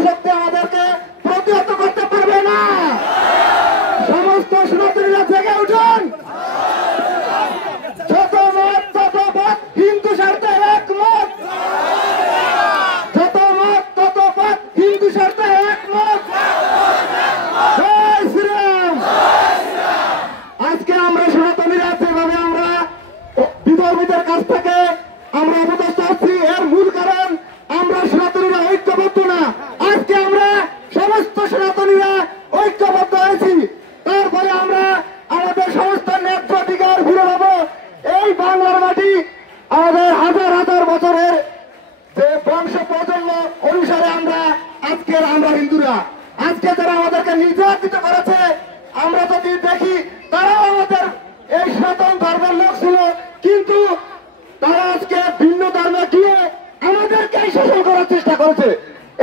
অপশক্তি আমাদেরকে প্রতিহত করতে পারবে না। সমস্ত সনাতনীরা জেগে উঠুন, যত মত তত পথ হিন্দু স্বার্থে একমত, যত মত তত পথ হিন্দু স্বার্থে একমত। জয় শ্রীরাম। আজকে আমরা সনাতনীরা যেভাবে আমরা বিধর্মীদের কাছ থেকে আমরা অপদস্থ হচ্ছি, এর মূল কারণ আমরা সনাতনীরা ঐক্যবদ্ধ না। আজকে আমরা সমস্ত সনাতনীরা ঐক্যবদ্ধ হয়েছি, তারপরে আমরা আমাদের সমস্ত ন্যায্য অধিকার ফিরে পাবো। এই বাংলার মাটি আমাদের হাজার হাজার বছরের যে বংশ প্রজন্ম অনুসারে আমরা হিন্দুরা আজকে যারা আমাদেরকে নির্যাতিত করেছে, আমরা যদি দেখি তারাও আমাদের এই সনাতন ধর্মের লোক ছিল, কিন্তু তারা আজকে ভিন্ন ধর্মে গিয়ে আমাদেরকে শোষণ করার চেষ্টা করেছে।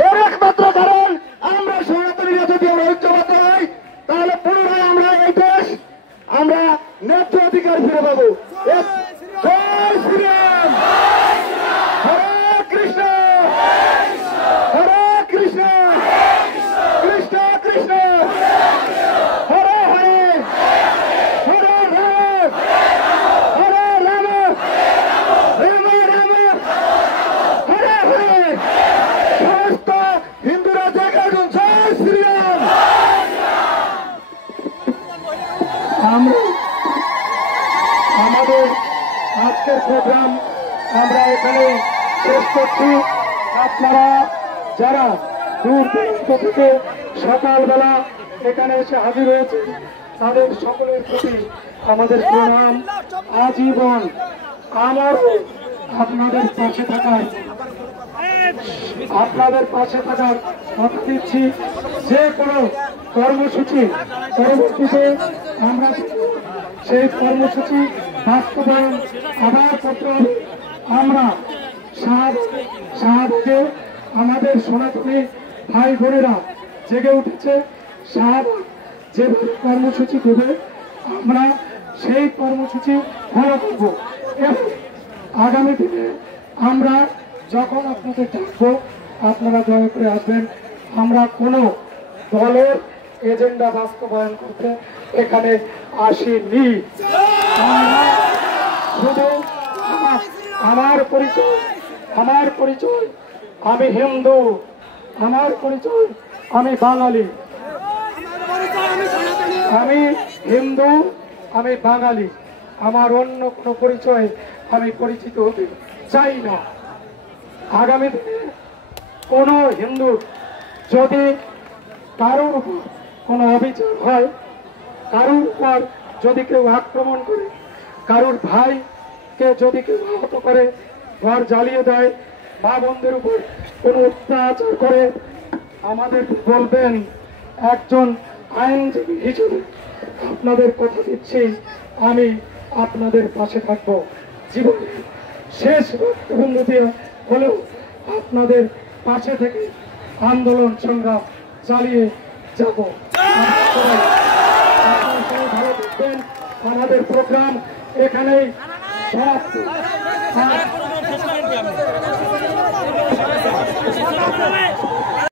এর একমাত্র কারণ আমরা সনাতনীরা যদি আমরা ঐক্যবদ্ধ হই, তাহলে পুনরায় আমরা এই দেশ আমরা ন্যায্য অধিকার ফিরে পাবো। জয় শ্রীরাম। হরে কৃষ্ণ হরে কৃষ্ণ কৃষ্ণ কৃষ্ণ হরে হরে হরে রাম হরে রাম রাম রাম হরে হরে। সমস্ত হিন্দুরা জেগে উঠুন। জয় শ্রীরাম। আমাদের আজকের প্রোগ্রাম আমরা এখানে শেষ করছি। আপনারা যারা দূর দূরান্ত থেকে সকালবেলা এখানে এসে হাজির হয়েছে, তাদের সকলের প্রতি আমাদের প্রণাম। আজীবন আমারও আপনাদের পাশে থাকার কথা দিচ্ছি। যে কোনো কর্মসূচি পরবর্তীতে আমরা সেই কর্মসূচি বাস্তবায়ন আবার করতে হবে। আমরা শাহাদকে আমাদের সনাতনী ভাই বোনেরা জেগে উঠেছে। শাহাদ যে কর্মসূচি দেবে আমরা সেই কর্মসূচি ফলো করব এবং আগামী দিনে আমরা যখন আপনাদের ডাকবো আপনারা দয়া করে আসবেন। আমরা কোনো দলের এজেন্ডা বাস্তবায়ন করতে এখানে আসিনি। শুধু আমার পরিচয় আমি হিন্দু, আমার পরিচয় আমি বাঙালি, আমি হিন্দু, আমি বাঙালি। আমার অন্য কোনো পরিচয় আমি পরিচিত হতে চাই না। আগামী দিনে কোনো হিন্দু যদি কারোর উপর কোনো অভিযোগ হয়, কারোর উপর যদি কেউ আক্রমণ করে, কারোর ভাইকে যদি কেউ আহত করে, ঘর জ্বালিয়ে দেয়, মা বোনদের উপর কোনো অত্যাচার করে, আমাদের বলবেন। একজন আইনজীবী হিসেবে আপনাদের কথা দিচ্ছি, আমি আপনাদের পাশে থাকবো। জীবনের শেষ বক্তব্য দিয়ে হলেও আপনাদের পাশে থেকে আন্দোলন সংগ্রাম চালিয়ে যাব। ভালো থাকবেন। আমাদের প্রোগ্রাম এখানেই সমাপ্ত।